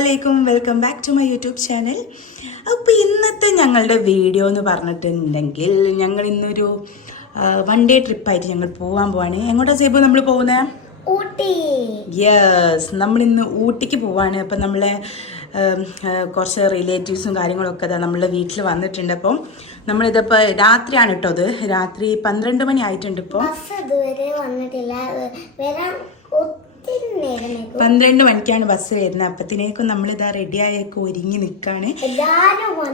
അസ്സലാമലൈക്കും, welcome back to my YouTube channel. അപ്പോൾ ഇന്നത്തെ ഞങ്ങളുടെ വീഡിയോ എന്ന് പറഞ്ഞിട്ടുണ്ടെങ്കിൽ ഞങ്ങൾ ഇന്നൊരു വൺ ഡേ ട്രിപ്പായിട്ട് ഞങ്ങൾ പോവാണ്. എങ്ങോട്ടാ സേബു നമ്മൾ പോകുന്നത്? ഊട്ടി. യെസ്, നമ്മളിന്ന് ഊട്ടിക്ക് പോവാണ്. അപ്പം നമ്മളെ കുറച്ച് റിലേറ്റീവ്സും കാര്യങ്ങളൊക്കെ നമ്മളുടെ വീട്ടിൽ വന്നിട്ടുണ്ട്. അപ്പം നമ്മളിതിപ്പോൾ രാത്രിയാണ് കേട്ടോ, അത് രാത്രി 12 മണി ആയിട്ടുണ്ട്. ഇപ്പോൾ 12 മണിക്കാണ് ബസ് വരുന്നത്. അപ്പത്തിനേക്കും നമ്മളിതാ റെഡിയായൊക്കെ ഒരുങ്ങി നിൽക്കാണ്.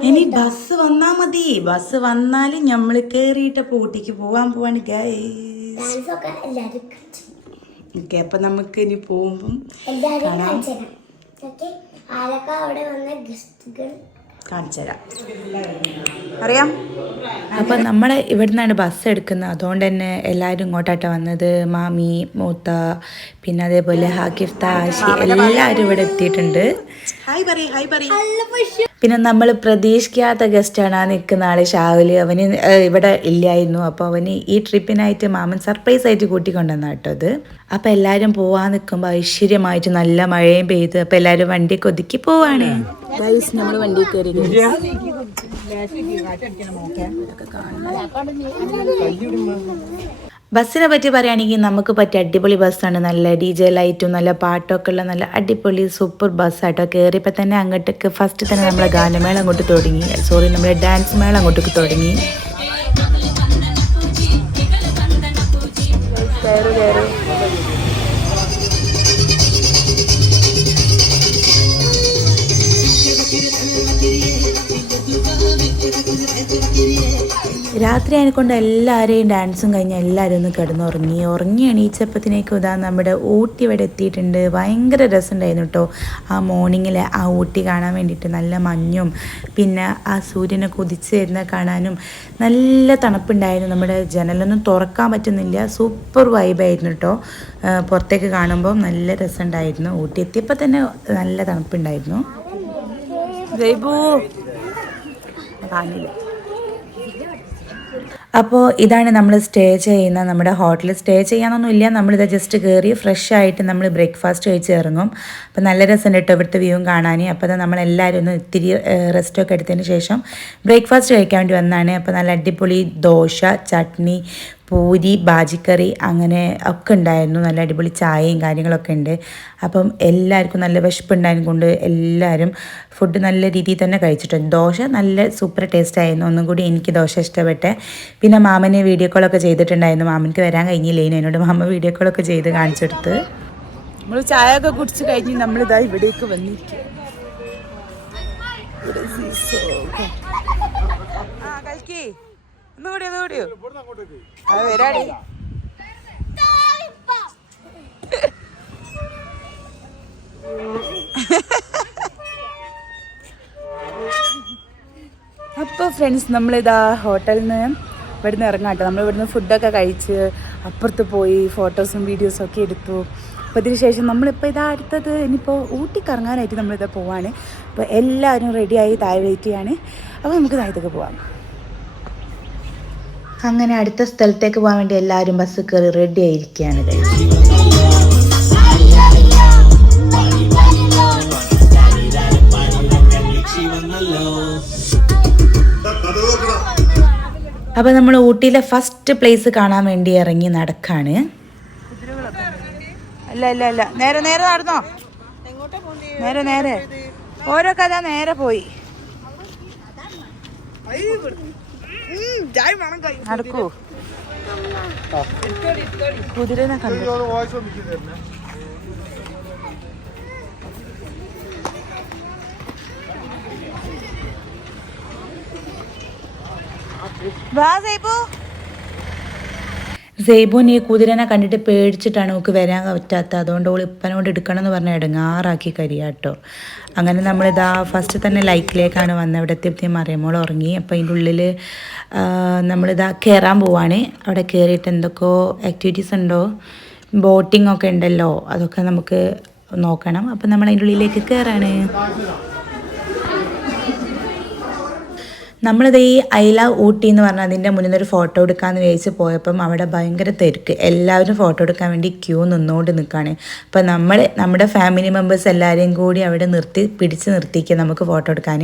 ഇനി ബസ് വന്നാൽ മതി. ബസ് വന്നാലും നമ്മൾ കയറിയിട്ട് ഊട്ടിക്ക് പോവാണ് ഗൈസ്. ഓക്കെ, അപ്പം നമുക്ക് ഇനി പോകുമ്പം കാണാം, കാണിച്ചു തരാം. അറിയാം. അപ്പം നമ്മൾ ഇവിടെ നിന്നാണ് ബസ് എടുക്കുന്നത്. അതുകൊണ്ട് തന്നെ എല്ലാവരും ഇങ്ങോട്ടായിട്ട് വന്നത്. മാമി, മൂത്ത, പിന്നെ അതേപോലെ ഹാക്കിഫ്, ആശി എല്ലാവരും ഇവിടെ എത്തിയിട്ടുണ്ട്. പിന്നെ നമ്മൾ പ്രതീക്ഷിക്കാത്ത ഗസ്റ്റാണ് ആ നിൽക്കുന്ന ആള് ഷാഹുൽ. അവന് ഇവിടെ ഇല്ലായിരുന്നു. അപ്പോൾ അവന് ഈ ട്രിപ്പിനായിട്ട് മാമൻ സർപ്രൈസ് ആയിട്ട് കൂട്ടിക്കൊണ്ടുവന്ന കേട്ടോ അത്. അപ്പം എല്ലാവരും പോവാൻ നിൽക്കുമ്പോൾ ഐശ്വര്യമായിട്ട് നല്ല മഴയും പെയ്ത് അപ്പം എല്ലാവരും വണ്ടിയൊക്കെ ഒതുക്കി പോവാണ്. നമ്മൾ വണ്ടി കയറി. ബസ്സിനെ പറ്റി പറയുകയാണെങ്കിൽ നമുക്ക് പറ്റിയ അടിപൊളി ബസ്സാണ്. നല്ല DJ ലൈറ്റും നല്ല പാട്ടൊക്കെ ഉള്ള നല്ല അടിപൊളി സൂപ്പർ ബസ്സായിട്ടോ. കയറിയപ്പോൾ തന്നെ അങ്ങോട്ടേക്ക് ഫസ്റ്റ് തന്നെ നമ്മളെ ഗാനമേള അങ്ങോട്ട് തുടങ്ങി. നമ്മളെ ഡാൻസ് മേള അങ്ങോട്ടേക്ക് തുടങ്ങി. രാത്രി ആയതുകൊണ്ട് എല്ലാവരെയും ഡാൻസും കഴിഞ്ഞ് എല്ലാവരും ഒന്ന് കിടന്നുറങ്ങി എണീച്ചപ്പത്തിനേക്കും ഇതാ നമ്മുടെ ഊട്ടി ഇവിടെ എത്തിയിട്ടുണ്ട്. ഭയങ്കര രസമുണ്ടായിരുന്നു കേട്ടോ ആ മോർണിംഗിൽ ആ ഊട്ടി കാണാൻ വേണ്ടിയിട്ട്. നല്ല മഞ്ഞും പിന്നെ ആ സൂര്യനെ കുതിച്ച് വരുന്ന കാണാനും നല്ല തണുപ്പുണ്ടായിരുന്നു. നമ്മുടെ ജനലൊന്നും തുറക്കാൻ പറ്റുന്നില്ല. സൂപ്പർ വൈബായിരുന്നു കേട്ടോ. പുറത്തേക്ക് കാണുമ്പോൾ നല്ല രസമുണ്ടായിരുന്നു. ഊട്ടി എത്തിയപ്പോൾ തന്നെ നല്ല തണുപ്പുണ്ടായിരുന്നു. കാണില്ല. അപ്പോൾ ഇതാണ് നമ്മൾ സ്റ്റേ ചെയ്യുന്ന നമ്മുടെ ഹോട്ടൽ. സ്റ്റേ ചെയ്യാനൊന്നുമില്ല, നമ്മളിത് ജസ്റ്റ് കയറി ഫ്രഷ് ആയിട്ട് നമ്മൾ ബ്രേക്ക്ഫാസ്റ്റ് കഴിച്ച് ഇറങ്ങും. അപ്പോൾ നല്ല രസമുണ്ട് കേട്ടോ ഇവിടുത്തെ വ്യൂവും കാണാൻ. അപ്പോൾ അത് നമ്മളെല്ലാവരും ഒന്ന് ഇത്തിരി റെസ്റ്റൊക്കെ എടുത്തതിന് ശേഷം ബ്രേക്ക്ഫാസ്റ്റ് കഴിക്കാൻ വേണ്ടി വന്നതാണ്. അപ്പോൾ നല്ല അടിപൊളി ദോശ, ചട്നി, പൂരി, ബാജിക്കറി അങ്ങനെ ഒക്കെ ഉണ്ടായിരുന്നു. നല്ല അടിപൊളി ചായയും കാര്യങ്ങളൊക്കെ ഉണ്ട്. അപ്പം എല്ലാവർക്കും നല്ല വിശപ്പുണ്ടായിരുന്നു കൊണ്ട് എല്ലാവരും ഫുഡ് നല്ല രീതിയിൽ തന്നെ കഴിച്ചിട്ടുണ്ട്. ദോശ നല്ല സൂപ്പർ ടേസ്റ്റ് ആയിരുന്നു. ഒന്നും കൂടി എനിക്ക് ദോശ ഇഷ്ടപ്പെട്ടെ. പിന്നെ മാമന് വീഡിയോ കോളൊക്കെ ചെയ്തിട്ടുണ്ടായിരുന്നു. മാമനക്ക് വരാൻ കഴിഞ്ഞില്ലേനു. എന്നോട് മാമ വീഡിയോ കോളൊക്കെ ചെയ്ത് കാണിച്ചെടുത്ത്. നമ്മൾ ചായ ഒക്കെ കുടിച്ച് കഴിഞ്ഞ് നമ്മളിതാ ഇവിടേക്ക് വന്നിരിക്കും. അത് വരാടി. അപ്പോൾ ഫ്രണ്ട്സ് നമ്മളിതാ ഹോട്ടലിൽ നിന്ന് ഇവിടുന്ന് ഇറങ്ങാട്ടോ. നമ്മൾ ഇവിടുന്ന് ഫുഡൊക്കെ കഴിച്ച് അപ്പുറത്ത് പോയി ഫോട്ടോസും വീഡിയോസും ഒക്കെ എടുത്തു. അപ്പോൾ ഇതിന് ശേഷം നമ്മളിപ്പോൾ ഇതാ അടുത്തത് ഇനിയിപ്പോൾ ഊട്ടിക്ക് ഇറങ്ങാനായിട്ട് നമ്മളിതാ പോവാണ്. അപ്പോൾ എല്ലാവരും റെഡിയായി താഴെ വെയിറ്റ് ചെയ്യാണ്. അപ്പോൾ നമുക്ക് താഴത്തേക്ക് പോവാം. അങ്ങനെ അടുത്ത സ്ഥലത്തേക്ക് പോകാൻ വേണ്ടി എല്ലാവരും ബസ് കയറി റെഡി ആയിരിക്കുകയാണ്. അപ്പോൾ നമ്മൾ ഊട്ടിയിലെ ഫസ്റ്റ് പ്ലേസ് കാണാൻ വേണ്ടി ഇറങ്ങി നടക്കാണ്. അല്ല നേരെ നടന്നോ. നേരെ ഓരോ കഥ നേരെ പോയി നടക്കൂ. കുതിരനെ കണ്ടു. സേബുന് ഈ കുതിരനെ കണ്ടിട്ട് പേടിച്ചിട്ടാണ് നമുക്ക് വരാൻ പറ്റാത്ത. അതുകൊണ്ട് ഓൾ ഇപ്പനോട് എടുക്കണം എന്ന് പറഞ്ഞാൽ ഇടങ്ങാറാക്കി കരിയാട്ടോ. അങ്ങനെ നമ്മളിതാ ഫസ്റ്റ് തന്നെ ലൈക്കിലേക്കാണ് വന്നത്. ഇവിടെ എത്തിയപ്പോഴത്തേ മറിയമ്മോൾ ഉറങ്ങി. അപ്പോൾ അതിൻ്റെ ഉള്ളിൽ നമ്മളിതാ കയറാൻ പോവാണ്. അവിടെ കയറിയിട്ട് എന്തൊക്കെയോ ആക്ടിവിറ്റീസ് ഉണ്ടോ, ബോട്ടിംഗ് ഒക്കെ ഉണ്ടല്ലോ, അതൊക്കെ നമുക്ക് നോക്കണം. അപ്പം നമ്മൾ അതിൻ്റെ ഉള്ളിലേക്ക് കയറാണ്. നമ്മളിത് ഈ ഐ ലവ് ഊട്ടി എന്ന് പറഞ്ഞാൽ അതിൻ്റെ മുന്നിൽ ഒരു ഫോട്ടോ എടുക്കാമെന്ന് വിചാരിച്ച് പോയപ്പം അവിടെ ഭയങ്കര തിരക്ക്, എല്ലാവരും ഫോട്ടോ എടുക്കാൻ വേണ്ടി ക്യൂ നിന്നുകൊണ്ട് നിൽക്കുകയാണ്. അപ്പം നമ്മുടെ ഫാമിലി മെമ്പേഴ്സ് എല്ലാവരെയും കൂടി അവിടെ പിടിച്ച് നിർത്തിക്കുക നമുക്ക് ഫോട്ടോ എടുക്കാൻ.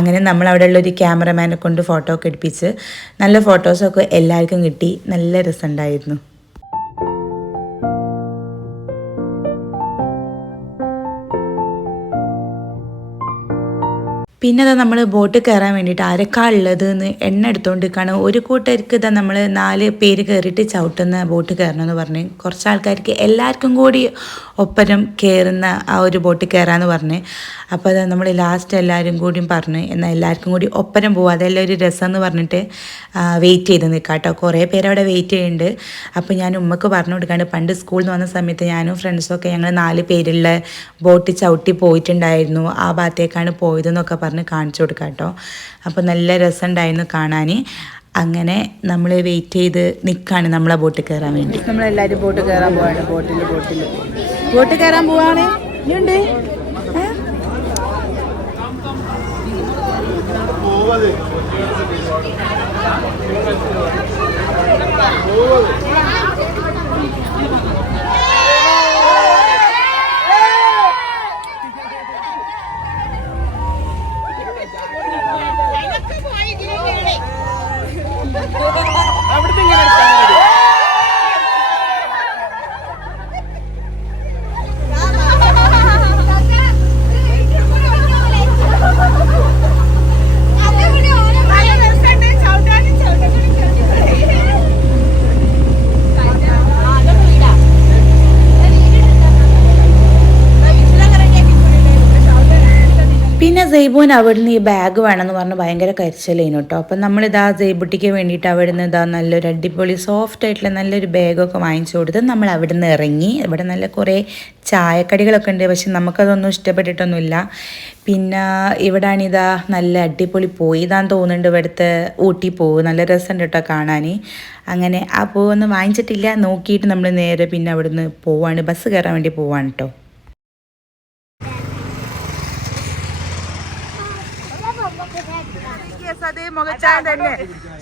അങ്ങനെ നമ്മൾ അവിടെ ഉള്ളൊരു ക്യാമറമാനെ കൊണ്ട് ഫോട്ടോ ഒക്കെ എടുപ്പിച്ച് നല്ല ഫോട്ടോസൊക്കെ എല്ലാവർക്കും കിട്ടി. നല്ല രസമുണ്ടായിരുന്നു. പിന്നെ ഇതാ നമ്മൾ ബോട്ട് കയറാൻ വേണ്ടിയിട്ട് ആരൊക്കെ ഉള്ളത് എന്ന് എണ്ണ എടുത്തുകൊണ്ട് നിൽക്കുകയാണ്. ഒരു കൂട്ടർക്ക് ഇതാ നമ്മൾ 4 പേര് കയറിയിട്ട് ചവിട്ടുന്ന ബോട്ട് കയറണമെന്ന് പറഞ്ഞ്, കുറച്ച് ആൾക്കാർക്ക് എല്ലാവർക്കും കൂടി ഒപ്പരം കയറുന്ന ആ ഒരു ബോട്ട് കയറാമെന്ന് പറഞ്ഞ്. അപ്പോൾ അത് നമ്മൾ ലാസ്റ്റ് എല്ലാവരും കൂടിയും പറഞ്ഞ് എന്നാൽ എല്ലാവർക്കും കൂടി ഒപ്പരം പോകും, അതെല്ലാം ഒരു രസം എന്ന് പറഞ്ഞിട്ട് വെയിറ്റ് ചെയ്ത് നിൽക്കാം കേട്ടോ. കുറേ പേര് അവിടെ വെയിറ്റ് ചെയ്യുന്നുണ്ട്. അപ്പോൾ ഞാൻ ഉമ്മക്ക് പറഞ്ഞു കൊടുക്കാണ്ട്, പണ്ട് സ്കൂളിൽ നിന്ന് വന്ന സമയത്ത് ഞാനും ഫ്രണ്ട്സൊക്കെ ഞങ്ങൾ 4 പേരുള്ള ബോട്ട് ചവിട്ടി പോയിട്ടുണ്ടായിരുന്നു, ആ ഭാഗത്തേക്കാണ് പോയതെന്നൊക്കെ പറഞ്ഞ് കാണിച്ചു കൊടുക്കാം കേട്ടോ. അപ്പോൾ നല്ല രസമുണ്ടായിരുന്നു കാണാൻ. അങ്ങനെ നമ്മൾ വെയിറ്റ് ചെയ്ത് നിൽക്കുകയാണ് നമ്മളെ ബോട്ട് കയറാൻ വേണ്ടി. നമ്മളെല്ലാവരും ബോട്ട് കയറാൻ പോവാണ്. ബോട്ട് കയറാൻ പോവാണ്. ഇനിയുണ്ട് പിന്നെ സൈബുവിന് അവിടുന്ന് ഈ ബാഗ് വേണമെന്ന് പറഞ്ഞ് ഭയങ്കര കരച്ചിലേനു കേട്ടോ. അപ്പം നമ്മളിതാ സൈബുട്ടിക്ക് വേണ്ടിയിട്ട് അവിടുന്ന് ഇതാ നല്ലൊരു അടിപൊളി സോഫ്റ്റ് ആയിട്ടുള്ള നല്ലൊരു ബാഗൊക്കെ വാങ്ങിച്ചു കൊടുത്ത് നമ്മൾ അവിടുന്ന് ഇറങ്ങി. ഇവിടെ നല്ല കുറേ ചായക്കടികളൊക്കെ ഉണ്ട്, പക്ഷെ നമുക്കതൊന്നും ഇഷ്ടപ്പെട്ടിട്ടൊന്നുമില്ല. പിന്നെ ഇവിടാണിതാ നല്ല അടിപൊളി പോയി ഇതാന്ന് തോന്നുന്നുണ്ട്, ഇവിടുത്തെ ഊട്ടി പൂവ് നല്ല രസമുണ്ട് കേട്ടോ കാണാൻ. അങ്ങനെ ആ പൂവൊന്നും വാങ്ങിച്ചിട്ടില്ല, നോക്കിയിട്ട് നമ്മൾ നേരെ പിന്നെ അവിടുന്ന് പോവാണ്, ബസ് കയറാൻ വേണ്ടി പോവാണ് കേട്ടോ. അതേ മുഖച്ചായം തന്നെ,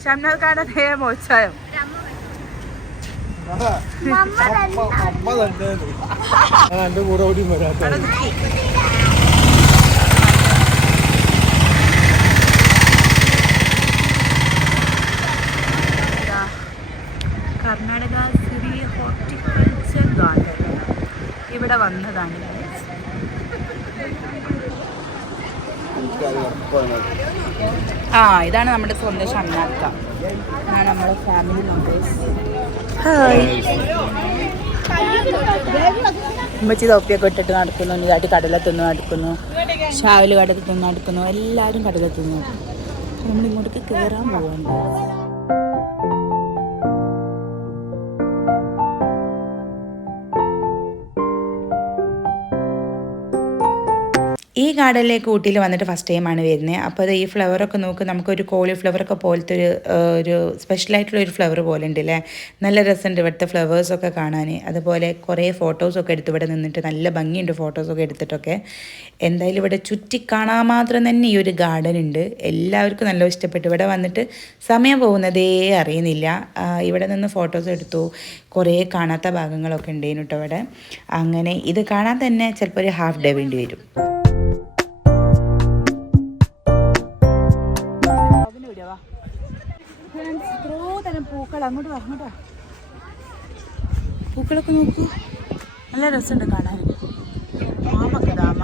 ഷംനാൽക്കാരുടെ അതേ മുഖച്ചായം. കർണാടക സിറി ഹോർട്ടിക്കൾച്ചർ ഗാർഡൻ ഇവിടെ വന്നതാണ്. ഇതാണ് നമ്മുടെ സ്വന്തം ഷംനാക്ക, ഇതാണ് നമ്മുടെ ഫാമിലി മെമ്പേഴ്സ്. ഹായ്. ഉമ്മച്ചി തൊപ്പിയൊക്കെ ഇട്ടിട്ട് നടക്കുന്നു, ഇതായിട്ട് കടലത്തുനിന്ന് നടക്കുന്നു, ഷാവില് കടലത്തുനിന്ന് നടക്കുന്നു, എല്ലാവരും കടലത്തുനിന്ന് നടക്കുന്നു. നമ്മളിങ്ങോട്ടേക്ക് കയറാൻ പോകുന്നുണ്ട്. ഈ ഗാർഡനിലേക്ക് ഊട്ടിയിൽ വന്നിട്ട് ഫസ്റ്റ് ടൈമാണ് വരുന്നത്. അപ്പോൾ അത് ഈ ഫ്ലവറൊക്കെ നോക്ക്, നമുക്കൊരു കോളിഫ്ലവറൊക്കെ പോലത്തെ ഒരു സ്പെഷ്യലായിട്ടുള്ളൊരു ഫ്ലവർ പോലെ ഉണ്ട് അല്ലേ, നല്ല രസമുണ്ട് ഇവിടുത്തെ ഫ്ലവേഴ്സൊക്കെ കാണാൻ. അതുപോലെ കുറേ ഫോട്ടോസൊക്കെ എടുത്ത് ഇവിടെ നിന്നിട്ട് നല്ല ഭംഗിയുണ്ട് ഫോട്ടോസൊക്കെ എടുത്തിട്ടൊക്കെ. എന്തായാലും ഇവിടെ ചുറ്റി കാണാൻ മാത്രം തന്നെ ഈ ഒരു ഗാർഡൻ ഉണ്ട്, എല്ലാവർക്കും നല്ല ഇഷ്ടപ്പെട്ടു. ഇവിടെ വന്നിട്ട് സമയം പോകുന്നതേ അറിയുന്നില്ല. ഇവിടെ നിന്ന് ഫോട്ടോസ് എടുത്തു, കുറേ കാണാത്ത ഭാഗങ്ങളൊക്കെ ഉണ്ടായിരുന്നു കേട്ടോ ഇവിടെ. അങ്ങനെ ഇത് കാണാൻ തന്നെ ചിലപ്പോൾ ഒരു ഹാഫ് ഡേ വേണ്ടി വരും. പൂക്കൾ അങ്ങോട്ട് അങ്ങോട്ടാ, പൂക്കളൊക്കെ നോക്കൂ, നല്ല രസമുണ്ട് കാണാൻ. മാമൊക്കെ ദാമ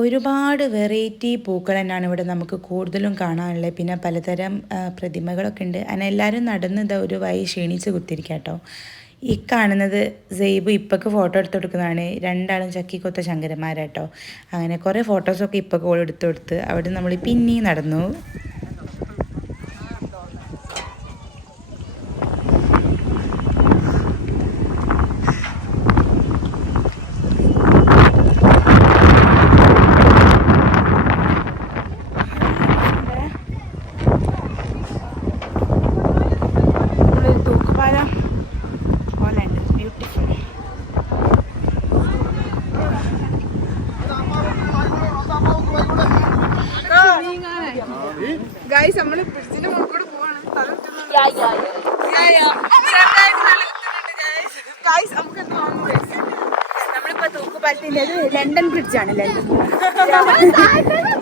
ഒരുപാട് വെറൈറ്റി പൂക്കൾ തന്നെയാണ് ഇവിടെ നമുക്ക് കൂടുതലും കാണാനുള്ളത്. പിന്നെ പലതരം പ്രതിമകളൊക്കെ ഉണ്ട്. അങ്ങനെ എല്ലാവരും നടന്ന് ഒരു വഴി ക്ഷീണിച്ച് കുത്തിരിക്കുക കേട്ടോ. ഈ കാണുന്നത് സെയ്ബ് ഇപ്പൊക്കെ ഫോട്ടോ എടുത്ത് കൊടുക്കുന്നതാണ്. രണ്ടാളും ചക്കിക്കൊത്ത ശങ്കരന്മാരാട്ടോ. അങ്ങനെ കുറേ ഫോട്ടോസൊക്കെ ഇപ്പൊക്കെ ഓൾ എടുത്ത് കൊടുത്ത് അവിടെ നമ്മൾ പിന്നെയും നടന്നു. ഗൈസ് നമ്മള് ബ്രിഡ്ജിന്റെ മുകളിൽ കൂടെ പോവാണ്. നമ്മളിപ്പോ തൂക്കുപാലത്തിന്റെ ലണ്ടൻ ബ്രിഡ്ജാണ്. ലണ്ടൻ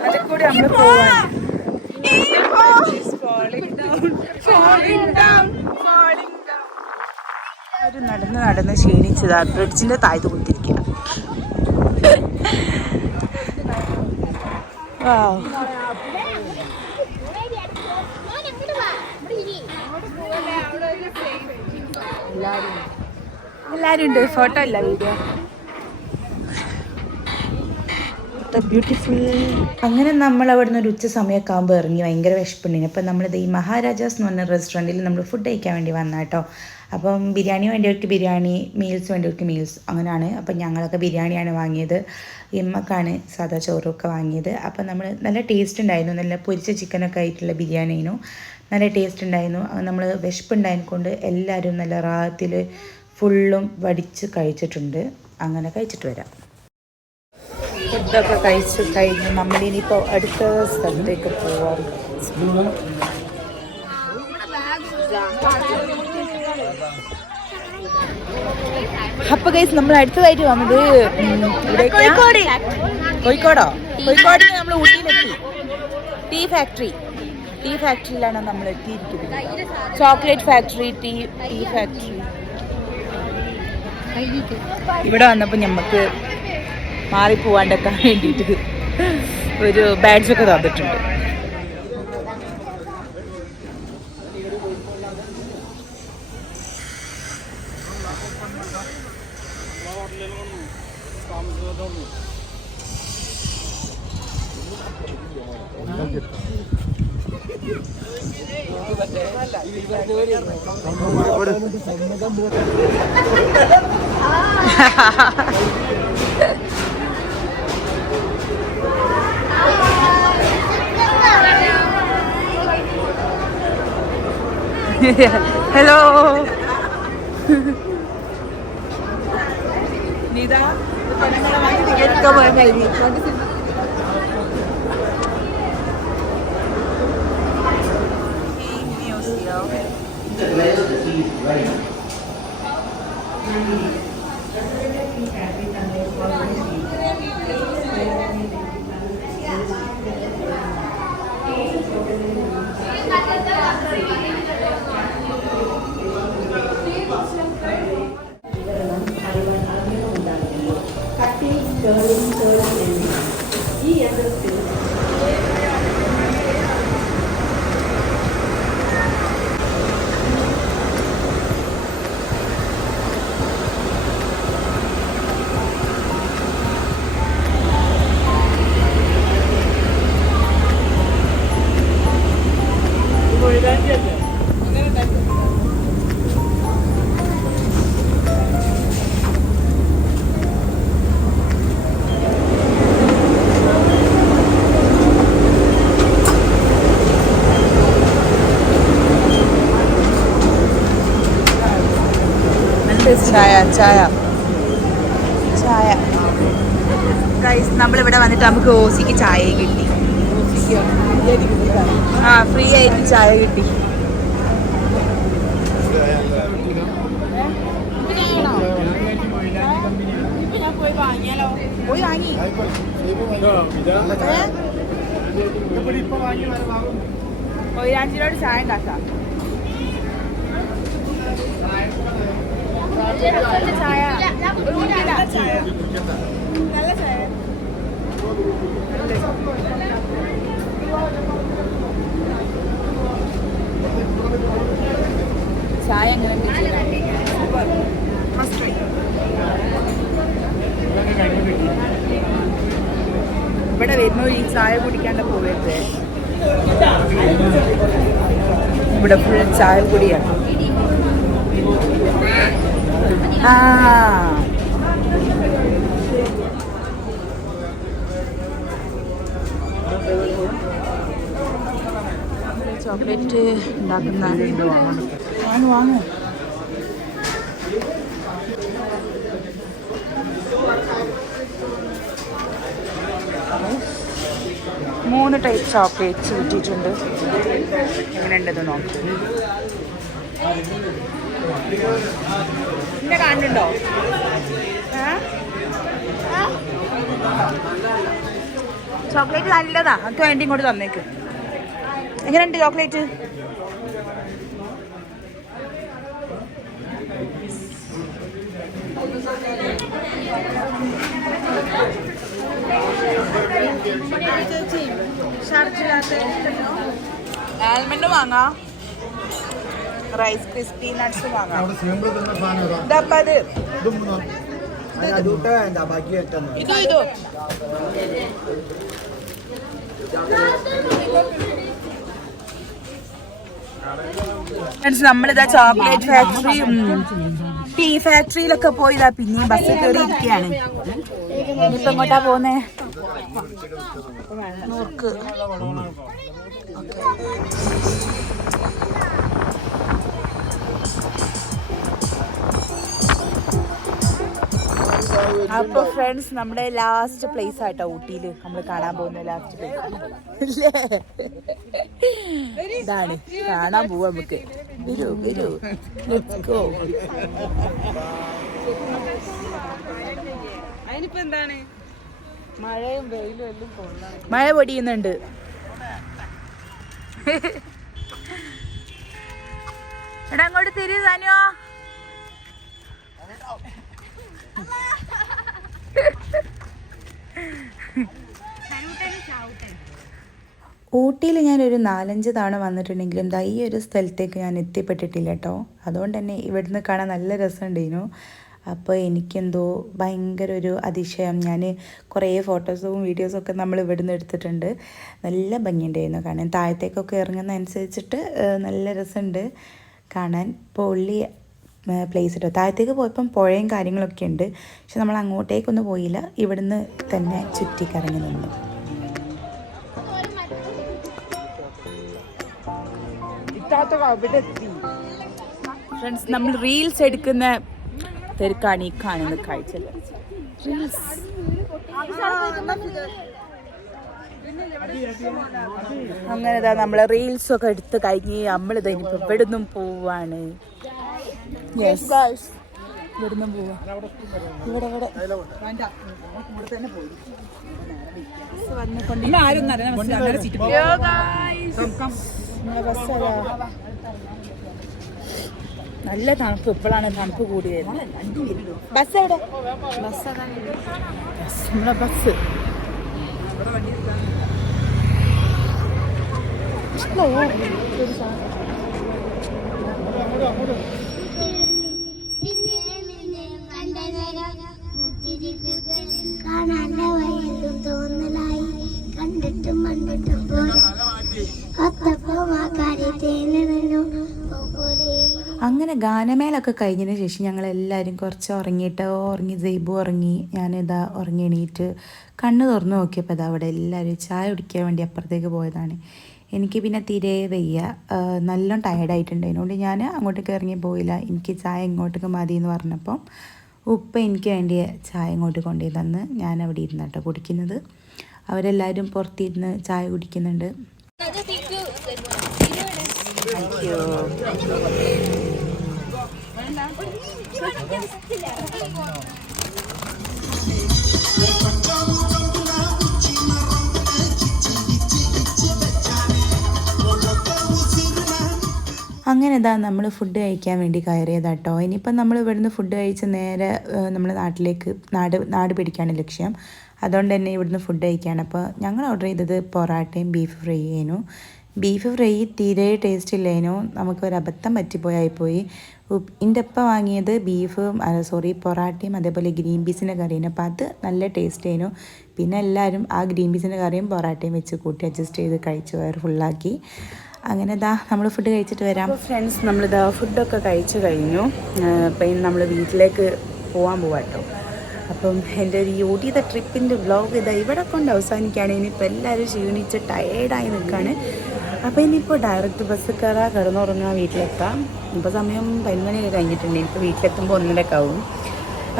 അതിൽ കൂടി നമ്മള് പോവാണ്. ഒരു നടന്ന് നടന്ന് ക്ഷീണിച്ചതാ ബ്രിഡ്ജിന്റെ താഴ്ത്ത് കുത്തിരിക്കുക. എല്ലാരും ഉണ്ട്. ഫോട്ടോ ഇല്ല, വീഡിയോ. ബ്യൂട്ടിഫുൾ. അങ്ങനെ നമ്മൾ അവിടെ നിന്ന് ഒരു ഉച്ച സമയമൊക്കെ ആകുമ്പോൾ ഇറങ്ങി. ഭയങ്കര വിശപ്പുണ്ടായിരുന്നു. അപ്പം നമ്മളിത് ഈ മഹാരാജാസ് എന്ന് പറഞ്ഞ റെസ്റ്റോറൻറ്റിൽ നമ്മൾ ഫുഡ് കഴിക്കാൻ വേണ്ടി വന്ന കേട്ടോ. അപ്പം ബിരിയാണി വേണ്ടിയവർക്ക് ബിരിയാണി, മീൽസ് വേണ്ടിയവർക്ക് മീൽസ്, അങ്ങനെയാണ്. അപ്പം ഞങ്ങളൊക്കെ ബിരിയാണിയാണ് വാങ്ങിയത്. ഇമ്മക്കാണ് സാധാ ചോറൊക്കെ വാങ്ങിയത്. അപ്പം നമ്മൾ നല്ല ടേസ്റ്റ് ഉണ്ടായിരുന്നു. നല്ല പൊരിച്ച ചിക്കനൊക്കെ ആയിട്ടുള്ള ബിരിയാണിയായിരുന്നു. നല്ല ടേസ്റ്റ് ഉണ്ടായിരുന്നു. നമ്മൾ വിശപ്പുണ്ടായതുകൊണ്ട് എല്ലാവരും നല്ല റാഹത്തിൽ ഫുള്ളും വടിച്ച് കഴിച്ചിട്ടുണ്ട്. അങ്ങനെ കഴിച്ചിട്ട് വരാം. ഫുഡൊക്കെ കഴിച്ചു കഴിഞ്ഞ് നമ്മളിനിപ്പോൾ അടുത്ത സ്ഥലത്തേക്ക് പോവാം. അപ്പൊ ഗൈസ് നമ്മൾ അടുത്തതായിട്ട് വന്നത് കോഴിക്കോടോ? കോഴിക്കോടിൽ നമ്മൾ ഊട്ടിയിലെത്തി. ടീ ഫാക്ടറിയിലാണ് നമ്മൾ എത്തിയിരിക്കുന്നത്. Chocolate factory, tea factory. ഇവിടെ വന്നപ്പോൾ നമുക്ക് മാറിപ്പോവാണ്ടൊക്കെ വേണ്ടിയിട്ട് ഒരു ബാഡ്ജൊക്കെ തന്നിട്ടുണ്ട്. ഹലോ നീതാ ചായ ഗൈസ്, നമ്മളിവിടെ വന്നിട്ട് നമുക്ക് ഓസിക്ക് ചായ കിട്ടി. ഫ്രീ ആയിട്ട് ചായ കിട്ടി. പോയി വാങ്ങി. ഒരാഞ്ചിനോട് ചായ ഉണ്ടാക്കാം. ചായ നല്ല ചായ. ചായ എങ്ങനെ ഇവിടെ വരുന്നവർ ഈ ചായ കുടിക്കാണ്ട് പോകരുത്. ഇവിടെ ഫുൾ ചായ കുടിയാണ്. ചോക്ലേറ്റ് ഉണ്ടാക്കുന്ന വാങ്ങ്. 3 ടൈപ്പ് ചോക്ലേറ്റ്സ് കിട്ടിയിട്ടുണ്ട്. എങ്ങനെയുണ്ടെന്ന് നോക്കി. എന്നെ കാണുന്നുണ്ടോ? ചോക്ലേറ്റ് നല്ലതാ. അത് വേണ്ടി ഇങ്ങോട്ട് തന്നേക്ക്. എങ്ങനെയുണ്ട് ചോക്ലേറ്റ്? ആൽമണ്ട് വാങ്ങാം, റൈസ് ക്രിസ്പി നട്ട്സ് വാങ്ങാം. ഇതപ്പം അത് ഇതും നമ്മളിതാ ചോക്ലേറ്റ് ഫാക്ടറി, ടീ ഫാക്ടറിയിലൊക്കെ പോയി ഇതാ പിന്നെയും ബസ്സിൽ കയറി ഇരിക്കുകയാണ്. ഇനിയിപ്പോ എങ്ങോട്ടാ പോന്നേ? നോക്ക്. അപ്പൊ ഫ്രണ്ട്സ്, നമ്മുടെ ലാസ്റ്റ് പ്ലേസ് ആട്ടോ ഊട്ടിയിൽ നമ്മൾ കാണാൻ പോകുന്ന ലാസ്റ്റ് പ്ലേസ് ഇതാണ്. കാണാൻ പോവാ നമുക്ക്. വരൂ വരൂ, ലെറ്റ്സ് ഗോ. അതിനിപ്പോ എന്താണ്, മഴയും വെയിലും എല്ലാം കൊള്ളാം. മഴ പൊടിയുന്നുണ്ട്. എടാ അങ്ങോട്ട് തിരി താനോ. ഊട്ടിയിൽ ഞാനൊരു 4-5 തവണ വന്നിട്ടുണ്ടെങ്കിലും എന്താ ഈ ഒരു സ്ഥലത്തേക്ക് ഞാൻ എത്തിപ്പെട്ടിട്ടില്ല കേട്ടോ. അതുകൊണ്ട് തന്നെ ഇവിടുന്ന് കാണാൻ നല്ല രസമുണ്ടായിരുന്നു. അപ്പോൾ എനിക്കെന്തോ ഭയങ്കര ഒരു അതിശയം. ഞാൻ കുറേ ഫോട്ടോസും വീഡിയോസും ഒക്കെ നമ്മൾ ഇവിടുന്ന് എടുത്തിട്ടുണ്ട്. നല്ല ഭംഗിയുണ്ടായിരുന്നു കാണാൻ. താഴത്തേക്കൊക്കെ ഇറങ്ങുന്ന അനുസരിച്ചിട്ട് നല്ല രസമുണ്ട് കാണാൻ. പൊള്ളി പ്ലേസ് കേട്ടോ. താഴത്തേക്ക് പോയപ്പം പുഴയും കാര്യങ്ങളൊക്കെ ഉണ്ട്. പക്ഷെ നമ്മൾ അങ്ങോട്ടേക്കൊന്നും പോയില്ല. ഇവിടുന്ന് തന്നെ ചുറ്റിക്കറങ്ങി നിന്നു. ഫ്രണ്ട്സ്, നമ്മൾ റീൽസ് എടുക്കുന്ന തിരക്കാണ് ഈ കാണുന്ന കാഴ്ച. അങ്ങനെതാ നമ്മളെ റീൽസ് ഒക്കെ എടുത്ത് കഴിഞ്ഞ് നമ്മളിതാ ഇനിയിപ്പോൾ ഇവിടുന്നും പോവാണ്. ഇവിടുന്നും പോവാ. നല്ല തണുപ്പ്. ഇപ്പോഴാണ് തണുപ്പ് കൂടിയത്. ബസ് എവിടെ? നമ്മളെ ബസ് അങ്ങനെ ഗാനമേളൊക്കെ കഴിഞ്ഞതിന് ശേഷം ഞങ്ങളെല്ലാവരും കുറച്ച് ഉറങ്ങി. ജെയ്ബു ഉറങ്ങി, ഞാനിതാ ഉറങ്ങി എണീറ്റ് കണ്ണ് തുറന്ന് നോക്കിയപ്പോൾ ഇതാ അവിടെ എല്ലാവരും ചായ കുടിക്കാൻ വേണ്ടി അപ്പുറത്തേക്ക് പോയതാണ്. എനിക്ക് പിന്നെ തീരെ വയ്യ, നല്ല ടയർഡായിട്ടുണ്ട്. അതുകൊണ്ട് ഞാൻ അങ്ങോട്ടേക്ക് ഇറങ്ങി പോയില്ല. എനിക്ക് ചായ ഇങ്ങോട്ടേക്ക് മതി എന്ന് പറഞ്ഞപ്പം ഉപ്പ എനിക്ക് വേണ്ടിയ ചായ ഇങ്ങോട്ട് കൊണ്ടുപോയി തന്ന് ഞാൻ അവിടെ ഇരുന്നാട്ടോ കുടിക്കുന്നത്. അവരെല്ലാവരും പുറത്തിരുന്ന് ചായ കുടിക്കുന്നുണ്ട്. അങ്ങനെ ഇതാ നമ്മൾ ഫുഡ് കഴിക്കാൻ വേണ്ടി കയറിയതാട്ടോ. ഇനിയിപ്പം നമ്മൾ ഇവിടുന്ന് ഫുഡ് കഴിച്ച് നേരെ നമ്മൾ നാട് പിടിക്കാണ് ലക്ഷ്യം. അതുകൊണ്ട് തന്നെ ഇവിടുന്ന് ഫുഡ് കഴിക്കുകയാണ്. അപ്പോൾ ഞങ്ങൾ ഓർഡർ ചെയ്തത് പൊറാട്ടയും ബീഫ് ഫ്രൈ ആയിരുന്നു. ബീഫ് ഫ്രൈ തീരെ ടേസ്റ്റ് ഇല്ലായിരുന്നു. നമുക്കൊരു അബദ്ധം പറ്റിപ്പോയി. എൻ്റെ ഒപ്പം വാങ്ങിയത് പൊറാട്ടയും അതേപോലെ ഗ്രീൻ പീസിൻ്റെ കറിയാണ്. അപ്പോൾ അത് നല്ല ടേസ്റ്റ് ആയിരുന്നു. പിന്നെ എല്ലാവരും ആ ഗ്രീൻ പീസിൻ്റെ കറിയും പൊറാട്ടയും വെച്ച് കൂട്ടി അഡ്ജസ്റ്റ് ചെയ്ത് കഴിച്ചു, വയറ് ഫുള്ളാക്കി. അങ്ങനെ നമ്മൾ ഫുഡ് കഴിച്ചിട്ട് വരാം. ഫ്രണ്ട്സ്, നമ്മളിതാ ഫുഡൊക്കെ കഴിച്ചു കഴിഞ്ഞു. അപ്പം നമ്മൾ വീട്ടിലേക്ക് പോകാൻ കേട്ടോ. അപ്പം എൻ്റെ ഒരു ഊട്ടിയുടെ ട്രിപ്പിൻ്റെ വ്ളോഗ് ഇവിടെ കൊണ്ട് അവസാനിക്കുകയാണ്. ഇനിയിപ്പോൾ എല്ലാവരും ക്ഷീണിച്ച് ടയേർഡായി നിൽക്കുകയാണ്. അപ്പോൾ ഇനിയിപ്പോൾ ഡയറക്റ്റ് ബസ് കയറാൻ കിടന്നുറങ്ങാൻ വീട്ടിലെത്താം. ഇപ്പോൾ സമയം 11 മണിയൊക്കെ കഴിഞ്ഞിട്ടുണ്ട്. ഇപ്പോൾ വീട്ടിലെത്തുമ്പോൾ 1:30 ആവും.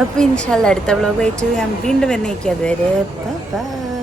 അപ്പോൾ ഇൻഷാല്ലാ അടുത്ത വ്ളോഗായിട്ട് ഞാൻ വീണ്ടും വന്നേക്കും. അതുവരെ ബൈ.